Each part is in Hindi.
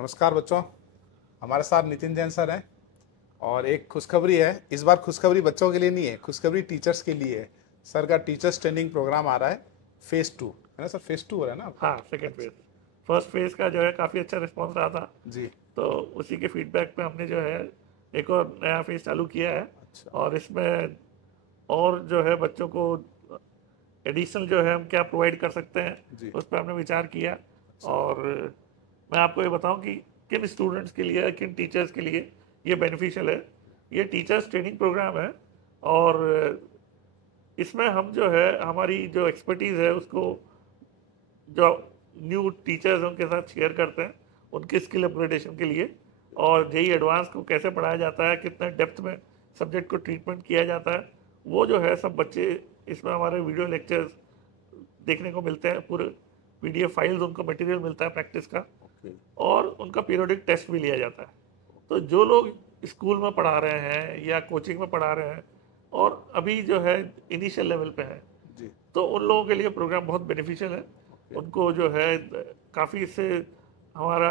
नमस्कार बच्चों। हमारे साथ नितिन जैन सर हैं और एक खुशखबरी है। इस बार खुशखबरी बच्चों के लिए नहीं है, खुशखबरी टीचर्स के लिए है। सर का टीचर्स ट्रेनिंग प्रोग्राम आ रहा है, फेज 2 है ना सर? फेज 2 हो रहा है ना आपका? हाँ, सेकेंड फेज। फर्स्ट फेज का जो है काफ़ी अच्छा रिस्पॉन्स रहा था, जी। तो उसी के फीडबैक पे हमने जो है एक और नया फेज चालू किया है। अच्छा। और इसमें और जो है बच्चों को एडिशनल जो है हम क्या प्रोवाइड कर सकते हैं, जी। उस पर हमने विचार किया। अच्छा। और मैं आपको ये बताऊं कि किन स्टूडेंट्स के लिए, किन टीचर्स के लिए ये बेनिफिशियल है। ये टीचर्स ट्रेनिंग प्रोग्राम है और इसमें हम जो है हमारी जो एक्सपर्टीज़ है उसको जो न्यू टीचर्स हैं उनके साथ शेयर करते हैं उनके स्किल अपग्रेडेशन के लिए। और जेई एडवांस को कैसे पढ़ाया जाता है, कितने डेप्थ में सब्जेक्ट को ट्रीटमेंट किया जाता है, वो जो है सब बच्चे इसमें हमारे वीडियो लेक्चर्स देखने को मिलते हैं। पूरे पीडीएफ फाइल्स उनको मटेरियल मिलता है प्रैक्टिस का, ओके। और उनका पीरियोडिक टेस्ट भी लिया जाता है। तो जो लोग स्कूल में पढ़ा रहे हैं या कोचिंग में पढ़ा रहे हैं और अभी जो है इनिशियल लेवल पे है, जी। तो उन लोगों के लिए प्रोग्राम बहुत बेनिफिशियल है। ओके। उनको जो है काफ़ी इससे हमारा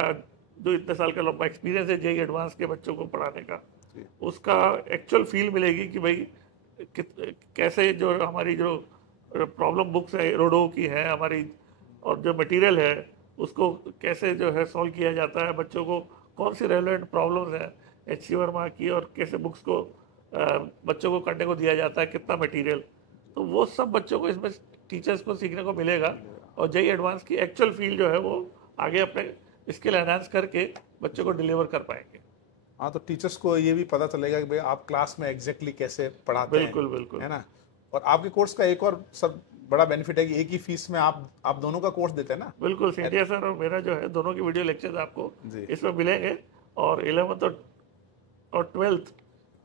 जो इतने साल का लंबा एक्सपीरियंस है जेई एडवांस के बच्चों को पढ़ाने का, जी। उसका एक्चुअल फील मिलेगी कि भाई कैसे जो हमारी जो प्रॉब्लम बुक्स है रोडो की है हमारी, और जो मटेरियल है उसको कैसे जो है सॉल्व किया जाता है, बच्चों को कौन सी रेलेवेंट प्रॉब्लम्स हैं एच सी वर्मा की, और कैसे बुक्स को बच्चों को करने को दिया जाता है, कितना मटेरियल। तो वो सब बच्चों को इसमें टीचर्स को सीखने को मिलेगा। मिलेगा। और जेई एडवांस की एक्चुअल फील जो है वो आगे अपने स्किल एनहांस करके बच्चों को डिलीवर कर पाएंगे। हाँ, तो टीचर्स को ये भी पता चलेगा कि भाई आप क्लास में एग्जैक्टली कैसे पढ़ाते हैं, बिल्कुल बिल्कुल। है ना? और आपके कोर्स का एक और सब बड़ा बेनिफिट है कि एक ही फीस में आप दोनों का कोर्स देते हैं ना? बिल्कुल सीनियर सर और मेरा जो है दोनों की वीडियो लेक्चर्स आपको जी। इसमें मिलेंगे। और 11th और 12th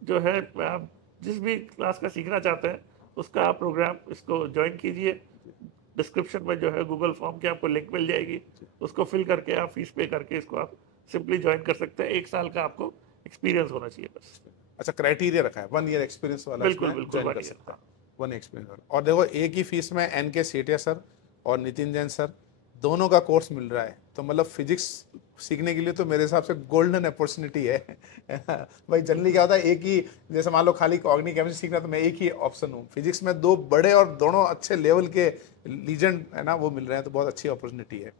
जो है आप जिस भी क्लास का सीखना चाहते हैं उसका आप प्रोग्राम इसको ज्वाइन कीजिए। डिस्क्रिप्शन में जो है गूगल फॉर्म की आपको लिंक मिल जाएगी, उसको फिल करके आप फीस पे करके इसको आप सिंपली ज्वाइन कर सकते हैं। 1 साल का आपको एक्सपीरियंस होना चाहिए बस। अच्छा, क्राइटेरिया रखा है 1 ईयर एक्सपीरियंस वाला बिल्कुल इसमें बिल्कुल ज्वाइन कर 1 ईयर सकता का। है। 1 एक्सपीरियंस वाला। और देखो, एक ही फीस में एन के सेठिया सर और नितिन जैन सर दोनों का कोर्स मिल रहा है, तो मतलब फिजिक्स सीखने के लिए तो मेरे हिसाब से गोल्डन अपॉर्चुनिटी है ना? भाई जनरली क्या होता है, एक ही, जैसे मान लो खाली ऑर्गेनिक केमिस्ट्री सीखना तो मैं एक ही ऑप्शन हूँ। फिजिक्स में दो बड़े और दोनों अच्छे लेवल के लीजेंड है ना, वो मिल रहे हैं, तो बहुत अच्छी अपॉर्चुनिटी है।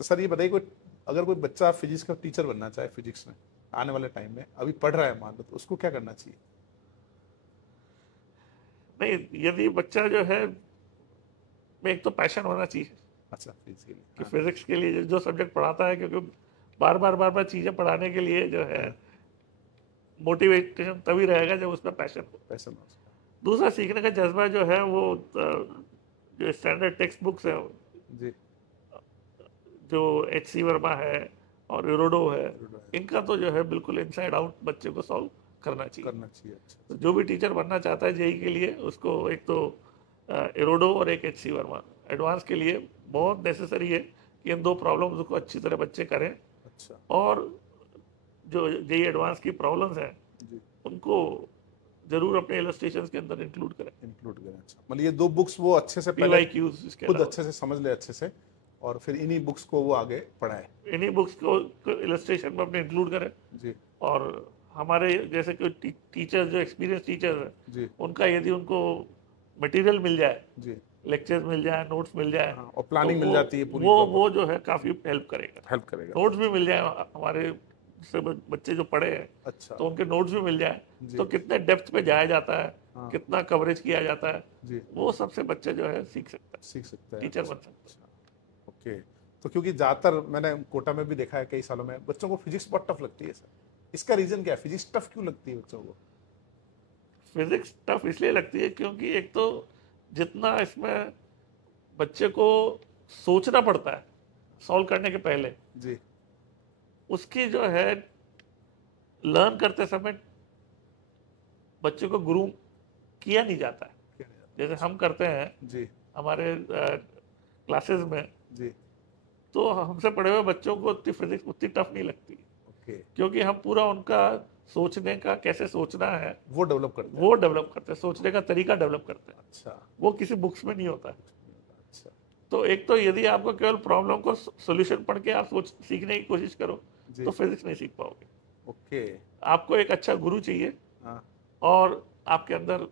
तो सर ये बताइए, कोई अगर कोई बच्चा फिजिक्स का टीचर बनना चाहे फिजिक्स में आने वाले टाइम में, अभी पढ़ रहा है मान लो, तो उसको क्या करना चाहिए? नहीं, यदि बच्चा जो है में एक तो पैशन होना चाहिए अच्छा, फिजिक्स के लिए, कि हाँ। फिजिक्स के लिए जो सब्जेक्ट पढ़ाता है, क्योंकि बार बार चीज़ें पढ़ाने के लिए जो है हाँ, मोटिवेशन तभी रहेगा जब उसमें पैशन हो। पैसा ना उसका। दूसरा, सीखने का जज्बा जो है वो जो स्टैंडर्ड टेक्स्ट बुक्स है, जी। जो एच सी वर्मा है और यूरोडो है, जरूर है। इनका तो जो है बिल्कुल इनसाइड आउट बच्चे को सॉल्व करना चाहिए। करना चाहिए। अच्छा, तो अच्छा। जो भी टीचर बनना चाहता है जेई के लिए, उसको एक तो एरोडो और एक एच सी वर्मा एडवांस के लिए बहुत नेसेसरी है कि इन दो प्रॉब्लम्स को अच्छी तरह बच्चे करें। अच्छा। और जो जेई एडवांस की प्रॉब्लम्स हैं जी। उनको जरूर अपने इलस्ट्रेशंस के अंदर इंक्लूड करें। इंक्लूड करें। अच्छा, मतलब ये दो बुक्स वो अच्छे से पी पहले वाई क्यूज इसके खुद अलावा अच्छे से समझ ले अच्छे से, और फिर इन्हीं बुक्स को वो आगे पढ़ाए। इन्हीं बुक्स को इलस्ट्रेशन में अपने इंक्लूड करें। जी। और हमारे जैसे कोई टीचर्स जो एक्सपीरियंस टीचर्स हैं, जी। उनका यदि उनको मटेरियल मिल जाए, जी। लेक्चर्स मिल जाए, नोट्स मिल जाए, हाँ, और तो प्लानिंग मिल जाती है पूरी वो प्रॉपर। जो है काफ़ी हेल्प करेगा। हेल्प करेगा नोट्स बहुत। भी मिल जाए हमारे से बच्चे जो पढ़े हैं, अच्छा। तो उनके नोट्स भी मिल जाए, जी। तो कितने डेप्थ पे जाया जाता है, हाँ। कितना कवरेज किया जाता है, जी। वो सबसे बच्चे जो है सीख सकता है, सीख सकता है। टीचर अच्छा। बन सकता है। अच्छा। ओके। तो क्योंकि ज़्यादातर मैंने कोटा में भी देखा है कई सालों में, बच्चों को फिजिक्स बहुत टफ लगती है सर। इसका रीज़न क्या है? फिजिक्स टफ क्यों लगती है बच्चों को? फिजिक्स टफ इसलिए लगती है क्योंकि एक तो जितना इसमें बच्चे को सोचना पड़ता है सॉल्व करने के पहले, जी। उसकी जो है लर्न करते समय बच्चे को ग्रूम किया नहीं जाता है क्या नहीं आता? जैसे अच्छा। हम करते हैं जी। हमारे क्लासेस में। जी। तो हमसे पढ़े हुए बच्चों को उतनी फिजिक्स उतनी टफ नहीं लगती, ओके। क्योंकि हम पूरा उनका सोचने का कैसे सोचना है वो डेवलप करते हैं। वो डेवलप करते हैं, सोचने का तरीका डेवलप करते हैं। अच्छा। वो किसी बुक्स में नहीं होता है। अच्छा। तो एक तो यदि आपको केवल प्रॉब्लम को सोल्यूशन पढ़ के आप सोच सीखने की कोशिश करो, जी। तो फिजिक्स नहीं सीख पाओगे। ओके। आपको एक अच्छा गुरु चाहिए, हाँ। और आपके अंदर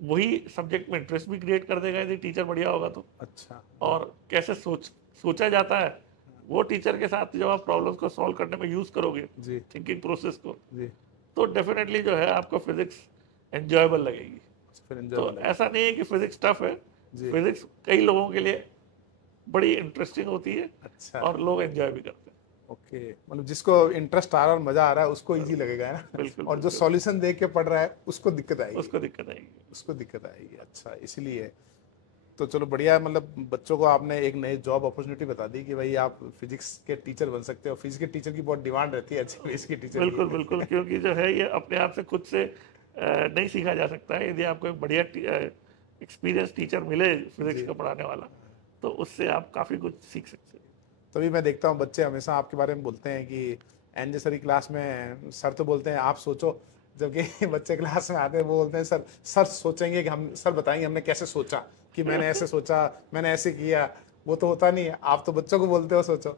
वही सब्जेक्ट में इंटरेस्ट भी क्रिएट कर देगा यदि टीचर बढ़िया होगा तो। अच्छा। और कैसे सोचा जाता है, वो टीचर के साथ जब आप प्रॉब्लम्स को सॉल्व करने में यूज करोगे, जी। थिंकिंग प्रोसेस को, जी। तो डेफिनेटली जो है आपको फिजिक्स एंजॉयबल लगेगी। फिर तो एंजॉयबल ऐसा नहीं है कि फिजिक्स टफ है, जी। फिजिक्स कई लोगों के लिए बड़ी इंटरेस्टिंग होती है अच्छा। और लोग एंजॉय भी करते हैं। ओके, मतलब जिसको इंटरेस्ट आ रहा है और मजा आ रहा है उसको इजी लगेगा, है ना। बिल्कुल और जो बिल्कुल, सॉल्यूशन देख के पढ़ रहा है उसको दिक्कत आएगी। उसको दिक्कत आएगी। उसको दिक्कत आएगी, अच्छा, इसलिए। तो चलो बढ़िया है, मतलब बच्चों को आपने एक नई जॉब अपॉर्चुनिटी बता दी कि भाई आप फिजिक्स के टीचर बन सकते हो। फिजिक्स के टीचर की बहुत डिमांड रहती है, अच्छे फिजिक्स के टीचर बिल्कुल की। बिल्कुल, क्योंकि जो है ये अपने आप से खुद से नहीं सीखा जा सकता है। यदि आपको एक बढ़िया एक्सपीरियंस टीचर मिले फिजिक्स जी। का पढ़ाने वाला, तो उससे आप काफ़ी कुछ सीख सकते हैं। तभी मैं देखता हूँ बच्चे हमेशा आपके बारे में बोलते हैं कि एनजेसरी क्लास में सर तो बोलते हैं आप सोचो, जबकि बच्चे क्लास में आते हैं वो बोलते हैं सर, सर सोचेंगे कि हम, सर बताएंगे हमने कैसे सोचा, कि मैंने ऐसे सोचा, मैंने ऐसे किया। वो तो होता नहीं है, आप तो बच्चों को बोलते हो सोचो।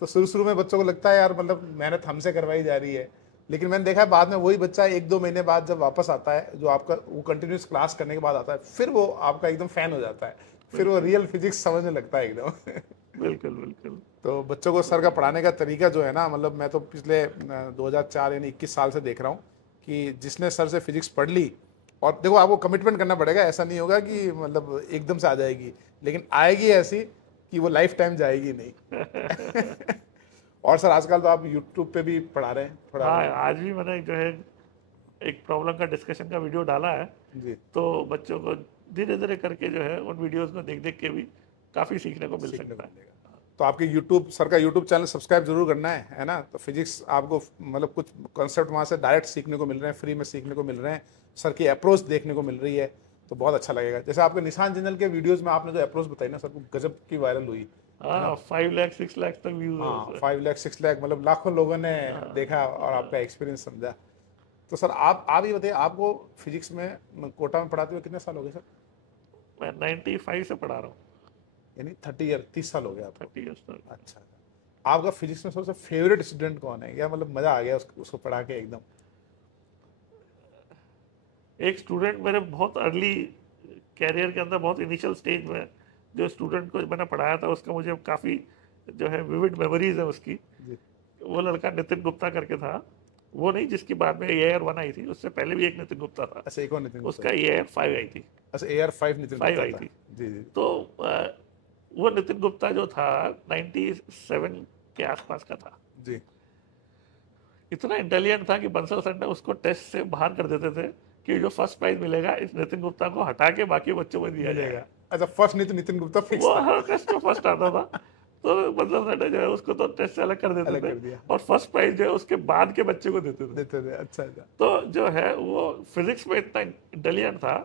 तो शुरू शुरू में बच्चों को लगता है यार मतलब मेहनत हमसे करवाई जा रही है, लेकिन मैंने देखा है बाद में वही बच्चा 1-2 महीने बाद जब वापस आता है, जो आपका वो कंटिन्यूस क्लास करने के बाद आता है, फिर वो आपका एकदम फैन हो जाता है, फिर वो रियल फिजिक्स समझने लगता है एकदम। बिल्कुल बिल्कुल। तो बच्चों को सर का पढ़ाने का तरीका जो है ना, मतलब मैं तो पिछले 2004 यानी 21 साल से देख रहा हूँ कि जिसने सर से फिजिक्स पढ़ ली, और देखो आपको कमिटमेंट करना पड़ेगा, ऐसा नहीं होगा कि मतलब एकदम से आ जाएगी, लेकिन आएगी ऐसी कि वो लाइफ टाइम जाएगी नहीं। और सर आजकल तो आप यूट्यूब पे भी पढ़ा रहे हैं थोड़ा। हाँ, आज भी मैंने जो है एक प्रॉब्लम का डिस्कशन का वीडियो डाला है, जी। तो बच्चों को धीरे धीरे करके जो है उन वीडियोस को देख देख के भी काफ़ी सीखने को मिल सीखने को सकता है। मिलेगा। तो आपके यूट्यूब, सर का यूट्यूब चैनल सब्सक्राइब जरूर करना है ना। तो फिजिक्स आपको मतलब कुछ कॉन्सेप्ट वहाँ से डायरेक्ट सीखने को मिल रहे हैं, फ्री में सीखने को मिल रहे हैं, सर की अप्रोच देखने को मिल रही है, तो बहुत अच्छा लगेगा। जैसे आपके निशान जिंदल के वीडियोस में आपने जो अप्रोच बताई ना सर, को गजब की वायरल हुई, है ना। हाँ, 5 लाख 6 लाख तक व्यूज है हाँ, उसमें। 5 लाख 6 लाख, मतलब लाखों लोगों ने देखा और आपका एक्सपीरियंस समझा। तो सर आप ये बताइए, आपको फिजिक्स में कोटा में पढ़ाते हुए कितने साल हो गए सर? मैं 95 से पढ़ा रहा हूँ, यानी 30 ईयर, 30 साल हो गए आपको। 30 ईयर्स तक। अच्छा, आपका फिजिक्स में सबसे फेवरेट स्टूडेंट कौन है? क्या मतलब मजा आ गया उसको पढ़ा के एकदम? एक स्टूडेंट मेरे बहुत अर्ली कैरियर के अंदर, बहुत इनिशियल स्टेज में जो स्टूडेंट को मैंने पढ़ाया था, उसका मुझे काफ़ी जो है विविड मेमोरीज है उसकी। जी। वो लड़का नितिन गुप्ता करके था, वो नहीं जिसकी बाद में AR1 आई थी, उससे पहले भी एक नितिन गुप्ता था, अच्छा, एक और नितिन गुप्ता उसका था। AR5 आई थी। अच्छा, AR5 नितिन 5 गुप्ता आई था। थी। जी जी। तो वो नितिन गुप्ता जो था 97 के आसपास का था। जी। इतना इंटेलिजेंट था कि बंसल सर ने उसको टेस्ट से बाहर कर देते थे कि जो फर्स्ट प्राइज मिलेगा इस नितिन गुप्ता को हटा के बाकी बच्चों में दिया मिलेगा। जाएगा। अच्छा, फर्स्ट नितिन गुप्ता फिक्स वो था। हर टेस्ट में फर्स्ट आता था, तो बंसल सर ने जो है उसको तो टेस्ट से अलग कर देते अलग थे, कर दिया। और फर्स्ट प्राइज जो है उसके बाद के बच्चे को देते थे। देते थे, अच्छा अच्छा। तो जो है वो फिजिक्स में इतना इंटेलिजेंट था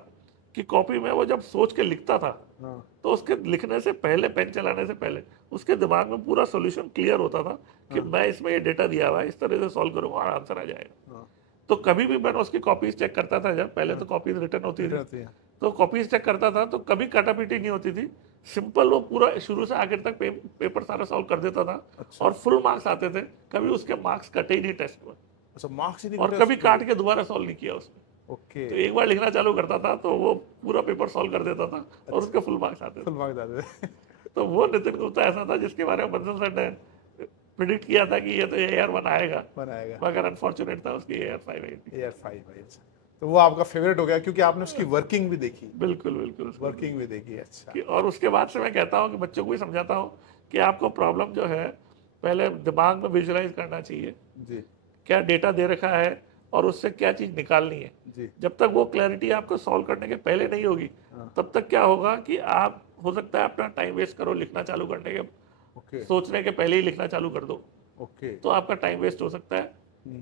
कि कॉपी में वो जब सोच के लिखता था, हाँ तो उसके लिखने से पहले, पेन चलाने से पहले उसके दिमाग में पूरा सॉल्यूशन क्लियर होता था कि हाँ मैं इसमें ये डेटा दिया हुआ है, इस तरह से सॉल्व करूंगा और आंसर आ जाएगा। हाँ। तो कभी भी मैंने उसकी कॉपीज चेक करता था, जब पहले तो हाँ, कॉपीज रिटर्न होती रिटर्न थी, होती है। तो कॉपीज चेक करता था तो कभी काटापीटी नहीं होती थी। सिंपल वो पूरा शुरू से आखिर तक पेपर सारा सॉल्व कर देता था, अच्छा और फुल मार्क्स आते थे। कभी उसके मार्क्स कटे ही नहीं टेस्ट में, अच्छा, मार्क्स ही नहीं और कटे कभी उसके? काट के दोबारा सॉल्व नहीं किया उसने। ओके। तो एक बार लिखना चालू करता था तो वो पूरा पेपर सॉल्व कर देता था, और अच्छा, उसके फुल मार्क्स आते थे। फुल मार्क्स आते थे। तो वो नितिन गुप्ता ऐसा था जिसके बारे में बंसल सर ने प्रिडिक्ट किया था कि ये तो AR1 आएगा, बनाएगा। मगर अनफॉर्चुनेट था उसकी AR5 आई थी। AR5 भाई, अच्छा। तो वो आपका फेवरेट हो गया क्योंकि आपने उसकी वर्किंग भी देखी। बिल्कुल बिल्कुल उसको वर्किंग भी देखी, अच्छा। और उसके बाद से मैं कहता हूँ कि बच्चों को भी समझाता हूँ कि आपको प्रॉब्लम जो है पहले दिमाग में विजुलाइज करना चाहिए, जी क्या डेटा दे रखा है और उससे क्या चीज़ निकालनी है। जी। जब तक वो क्लैरिटी आपको सॉल्व करने के पहले नहीं होगी, हाँ। तब तक क्या होगा कि आप हो सकता है अपना टाइम वेस्ट करो, लिखना चालू करने के, ओके सोचने के पहले ही लिखना चालू कर दो, ओके। तो आपका टाइम वेस्ट हो सकता है।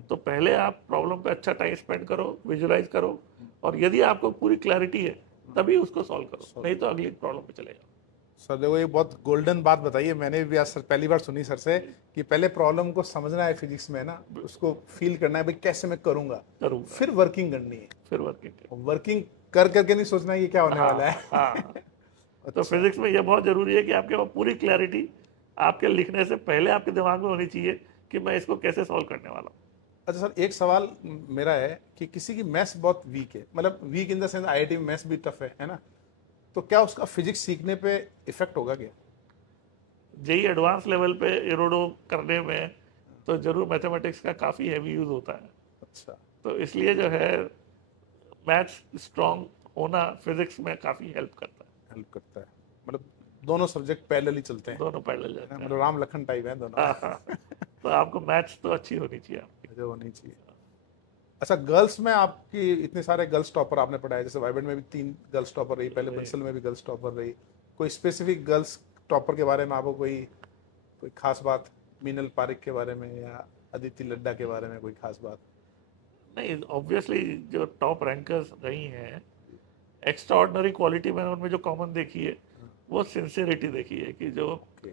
तो पहले आप प्रॉब्लम पे अच्छा टाइम स्पेंड करो, विजुलाइज करो, और यदि आपको पूरी क्लैरिटी है तभी उसको सॉल्व करो, नहीं तो अगली प्रॉब्लम पे चले जाओ। सर देखो, एक बहुत गोल्डन बात बताई है, मैंने भी आज सर पहली बार सुनी सर से, कि पहले प्रॉब्लम को समझना है फिजिक्स में ना, उसको फील करना है भाई कैसे मैं करूंगा, करूंगा, फिर वर्किंग करनी है। फिर वर्किंग। वर्किंग कर करके नहीं सोचना है कि क्या होने हाँ वाला है। हाँ। तो अच्छा। फिजिक्स में यह बहुत जरूरी है कि आपके पास पूरी क्लैरिटी आपके लिखने से पहले आपके दिमाग में होनी चाहिए कि मैं इसको कैसे सॉल्व करने वाला हूँ। अच्छा सर, एक सवाल मेरा है कि किसी की मैथ्स बहुत वीक है, मतलब weak in the sense IIT में मैथ्स भी टफ है ना, तो क्या उसका फिजिक्स सीखने पे इफेक्ट होगा क्या? जेई एडवांस लेवल पे इरोडो करने में तो जरूर मैथमेटिक्स का काफ़ी हैवी यूज़ होता है। अच्छा, तो इसलिए जो है मैथ्स स्ट्रांग होना फिजिक्स में काफ़ी हेल्प करता हेल्प करता है, मतलब दोनों सब्जेक्ट पैरेलली चलते है, हैं, दोनों पैरेलल है ना, जाते हैं। मतलब राम लखन टाइप है दोनों। हाँ हाँ, तो आपको मैथ्स तो अच्छी होनी चाहिए आपकी। जो होनी चाहिए। अच्छा, गर्ल्स में आपकी इतने सारे गर्ल्स टॉपर आपने पढ़ाए, जैसे वाइब्रेंट में भी 3 गर्ल्स टॉपर रही, पहले बंसल में भी गर्ल्स टॉपर रही, कोई स्पेसिफिक गर्ल्स टॉपर के बारे में आपको कोई कोई खास बात, मीनल पारिक के बारे में या अदिति लड्डा के बारे में कोई खास बात? नहीं, ऑब्वियसली जो टॉप रैंकर्स रही हैं, एक्स्ट्रा ऑर्डनरी क्वालिटी मैंने उनमें जो कॉमन देखी है वो सिंसियरिटी देखी है कि जो ओके,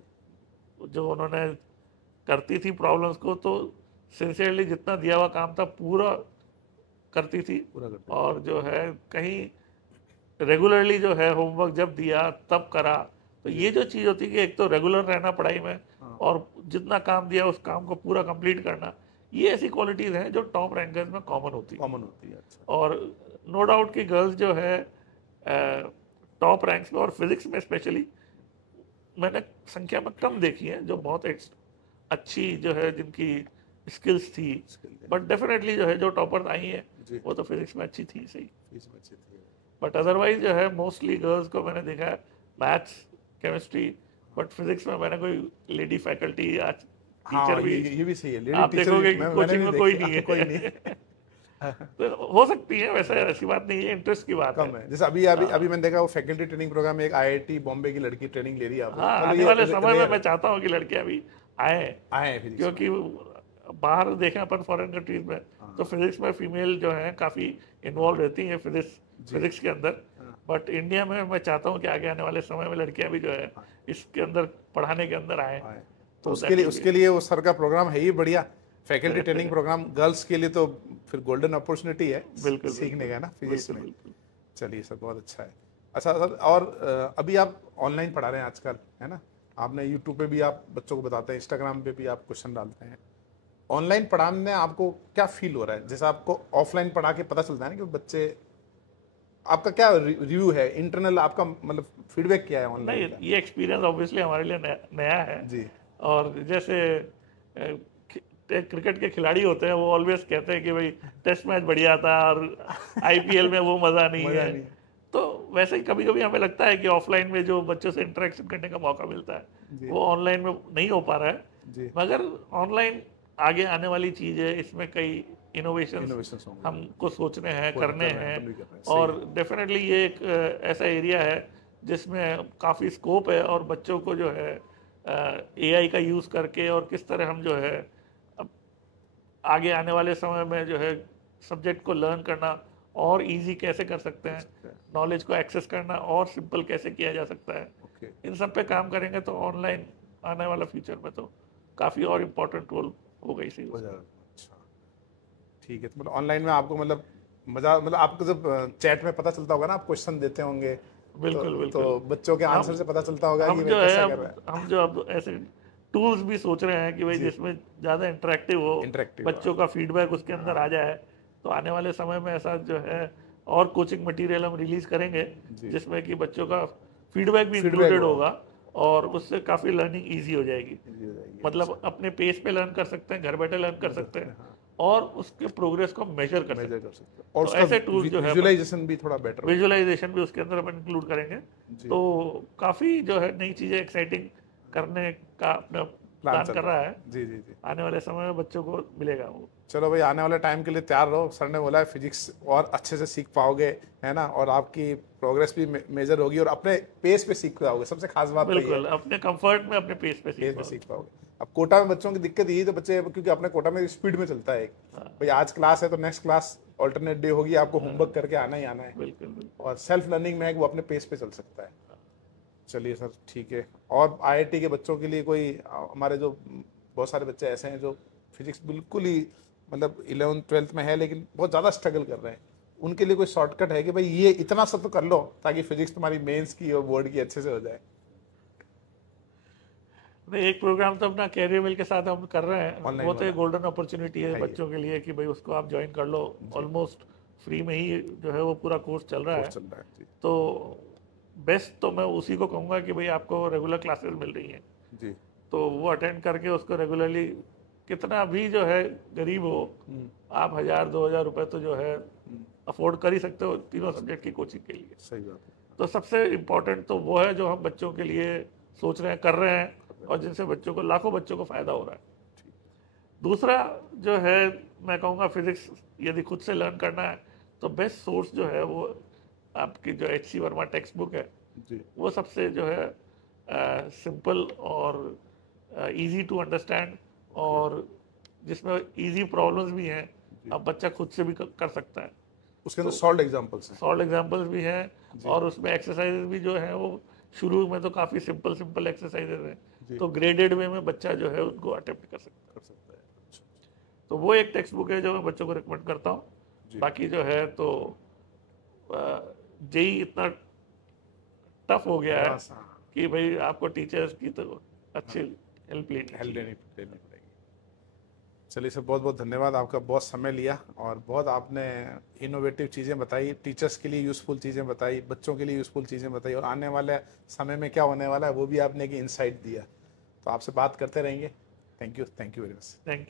जो उन्होंने करती थी प्रॉब्लम्स को, तो सिंसियरली जितना दिया हुआ काम था पूरा करती थी। पूरा करते और जो है कहीं रेगुलरली जो है होमवर्क जब दिया तब करा, तो ये जो चीज़ होती है कि एक तो रेगुलर रहना पढ़ाई में हाँ, और जितना काम दिया उस काम को पूरा कंप्लीट करना, ये ऐसी क्वालिटीज़ हैं जो टॉप रैंकर्स में कॉमन होती है। कॉमन होती है। अच्छा, और नो डाउट कि गर्ल्स जो है टॉप रैंक्स में और फिजिक्स में स्पेशली मैंने संख्या में कम देखी है जो बहुत अच्छी जो है जिनकी स्किल्स थी। स्किल है बट डेफिनेटली जो है जो टॉपर आई है जी, वो तो फिजिक्स में अच्छी थी सही। फीस में अच्छी थी। बट अदरवाइज जो है मोस्टली गर्ल्स को मैंने देखा है मैथ्स, केमिस्ट्री, बट फिजिक्स में मैंने कोई लेडी फैकल्टी या टीचर हाँ, भी ये भी सही है, लेडी आप टीचर देखोगे कि मैंने कोचिंग नहीं में कोई देखी। नहीं है। कोई नहीं तो हो सकती है, वैसे ऐसी बात नहीं है, इंटरेस्ट की बात कम है। है। जैसे अभी अभी अभी मैंने देखा वो फैकल्टी ट्रेनिंग प्रोग्राम में एक आईआईटी बॉम्बे की लड़की ट्रेनिंग ले रही है, आप हाँ, मतलब आने ये वाले समय में रेयर मैं चाहता हूँ कि लड़कियां भी आए, आए हैं फिजिक्स में। क्योंकि बाहर देखें अपन फॉरेन कंट्रीज में तो फिजिक्स में फीमेल जो है काफ़ी इन्वॉल्व रहती हैं फिजिक्स के अंदर। बट इंडिया में मैं चाहता हूँ कि आगे आने वाले समय में लड़कियां भी जो है इसके अंदर पढ़ाने के अंदर आए। आए। तो तो that will be- उसके लिए वो सर का प्रोग्राम है ही बढ़िया, फैकल्टी ट्रेनिंग प्रोग्राम गर्ल्स के लिए, तो फिर गोल्डन अपॉर्चुनिटी है बिल्कुल सीखने का ना फिजिक्स बिल्कुल में। बिल्कुल। चलिए सर, बहुत अच्छा है। अच्छा सर, और अभी आप ऑनलाइन पढ़ा रहे हैं आजकल, है ना, आपने यूट्यूब पे भी आप बच्चों को बताते हैं, इंस्टाग्राम पे भी आप क्वेश्चन डालते हैं। ऑनलाइन पढ़ाने में आपको क्या फील हो रहा है, जैसे आपको ऑफलाइन पढ़ा के पता चलता है ना कि बच्चे, आपका क्या रिव्यू है इंटरनल, आपका मतलब फीडबैक क्या है नहीं, ऑनलाइन का? ये एक्सपीरियंस ऑब्वियसली हमारे लिए नया है। जी, और जैसे क्रिकेट के खिलाड़ी होते हैं वो ऑलवेज कहते हैं कि भाई टेस्ट मैच बढ़िया था और आईपीएल में वो मज़ा नहीं मजा है। नहीं। तो वैसे ही कभी कभी हमें लगता है कि ऑफलाइन में जो बच्चों से इंटरेक्शन करने का मौका मिलता है जी, वो ऑनलाइन में नहीं हो पा रहा है। जी, मगर ऑनलाइन आगे आने वाली चीज़ है, इसमें कई इनोवेशंस इनोवेशंस होंगे, हमको सोचने हैं, को करने कर रहे हैं, हैं। अपन भी कर रहे हैं, सही और है। डेफिनेटली ये एक ऐसा एरिया है जिसमें काफ़ी स्कोप है और बच्चों को जो है एआई का यूज़ करके और किस तरह हम जो है अब आगे आने वाले समय में जो है सब्जेक्ट को लर्न करना और इजी कैसे कर सकते हैं, नॉलेज को एक्सेस करना और सिंपल कैसे किया जा सकता है, ओके, इन सब पे काम करेंगे तो ऑनलाइन आने वाला फ्यूचर में तो काफ़ी और इम्पोर्टेंट रोल होगा इसी हो जाएगा। अच्छा, ठीक है, तो मतलब ऑनलाइन में आपको मतलब मजा, मतलब आपको जब चैट में पता चलता होगा ना, आप क्वेश्चन देते होंगे, बिल्कुल तो बिल्कुल। बच्चों के आंसर हम से पता चलता होगा कि हम भाई जो है कैसा कर रहा अब हम जो अब ऐसे टूल्स भी सोच रहे हैं कि भाई जी, जिसमें ज़्यादा इंटरेक्टिव हो, इंटरेक्टिव। बच्चों का फीडबैक उसके अंदर आ जाए। तो आने वाले समय में ऐसा जो है और कोचिंग मटेरियल हम रिलीज करेंगे जी, जिसमें कि बच्चों का फीडबैक भी फीडबैक इंक्लूडेड हो, होगा और उससे काफ़ी लर्निंग ईजी हो जाएगी। इजी हो जाएगी। मतलब अपने पेस पे लर्न कर सकते हैं, घर बैठे लर्न कर सकते हैं हाँ, और उसके प्रोग्रेस को मेजर कर मेजर सकते कर हैं। सकते हैं, और तो उसका ऐसे टूल्स जो है विजुअलाइजेशन भी थोड़ा बेटर होगा। विजुअलाइजेशन भी उसके अंदर अपन इंक्लूड करेंगे। जी, तो काफ़ी जो है नई चीज़ें एक्साइटिंग करने का अपना प्लान प्लान चल कर रहा रहा है। है। जी, जी, जी। आने वाले समय में बच्चों को मिलेगा वो। चलो भाई, आने वाले टाइम के लिए तैयार रहो, सर ने बोला है फिजिक्स और अच्छे से सीख पाओगे, है ना, और आपकी प्रोग्रेस भी मेजर होगी और अपने पेस पे सीख पाओगे, सबसे खास बात तो ये है, बिल्कुल, अपने कंफर्ट में अपने पेस पे पेस सीख पे पाओगे। सीख पाओगे। अब कोटा में बच्चों की दिक्कत यही, तो बच्चे क्योंकि अपने कोटा में स्पीड में चलता है, भाई आज क्लास है तो नेक्स्ट क्लास ऑल्टरनेट डे होगी, आपको होमवर्क करके आना ही आना है, बिल्कुल बिल्कुल। और सेल्फ लर्निंग में है कि वो अपने पेस पे चल सकता है। चलिए सर, ठीक है। और आईआईटी के बच्चों के लिए कोई हमारे जो बहुत सारे बच्चे ऐसे हैं जो फिजिक्स बिल्कुल ही मतलब 11th-12th में है लेकिन बहुत ज़्यादा स्ट्रगल कर रहे हैं, उनके लिए कोई शॉर्टकट है कि भाई ये इतना सा तो कर लो ताकि फिजिक्स तुम्हारी मेंस की और बोर्ड की अच्छे से हो जाए? नहीं, एक प्रोग्राम तो अपना कैरियर मिल के साथ हम कर रहे हैं, ऑनलाइन वो तो एक वाला गोल्डन अपॉर्चुनिटी है है ये। बच्चों के लिए कि भाई उसको आप ज्वाइन कर लो। जी, ऑलमोस्ट फ्री में ही जो है वो पूरा कोर्स चल रहा कोर्स है। चल रहा है जी। तो बेस्ट तो मैं उसी को कहूँगा कि भाई आपको रेगुलर क्लासेस मिल रही हैं, जी। तो वो अटेंड करके उसको रेगुलरली, कितना भी जो है गरीब हो, आप 1,000-2,000 रुपए तो जो है अफोर्ड कर ही सकते हो तीनों सब्जेक्ट की कोचिंग के लिए। सही बात है। तो सबसे इम्पोर्टेंट तो वो है जो हम बच्चों के लिए सोच रहे हैं, कर रहे हैं, और जिनसे बच्चों को, लाखों बच्चों को फ़ायदा हो रहा है। दूसरा जो है, मैं कहूँगा फिजिक्स यदि खुद से लर्न करना है तो बेस्ट सोर्स जो है वो आपकी जो HC वर्मा टेक्स्ट बुक है, जी, वो सबसे जो है सिंपल और इजी टू अंडरस्टैंड, और जिसमें इजी प्रॉब्लम्स भी हैं, अब बच्चा खुद से भी कर सकता है। उसके अंदर सॉल्व एग्जांपल्स हैं। सॉल्व एग्जांपल्स भी हैं, जी, और उसमें एक्सरसाइजेज भी जो हैं वो शुरू में तो काफ़ी सिंपल सिंपल एक्सरसाइजेज हैं, जी, तो ग्रेडेड वे में बच्चा जो है उनको अटेम्प्ट कर सकता है। कर सकता है। अच्छा, तो वो एक टेक्स्ट बुक है जो मैं बच्चों को रिकमेंड करता हूँ। जी, बाकी जो है तो जेई इतना टफ हो गया है बड़ा सा कि भाई आपको टीचर्स की तो अच्छी हेल्प लेनी हेल्प चाहिए। लेनी पड़ेगी। चलिए सर, बहुत बहुत धन्यवाद, आपका बहुत समय लिया और बहुत आपने इनोवेटिव चीज़ें बताई, टीचर्स के लिए यूज़फुल चीज़ें बताई, बच्चों के लिए यूज़फुल चीज़ें बताई, और आने वाले समय में क्या होने वाला है वो भी आपने एक इंसाइट दिया। तो आपसे बात करते रहेंगे। Thank you very much. Thank you.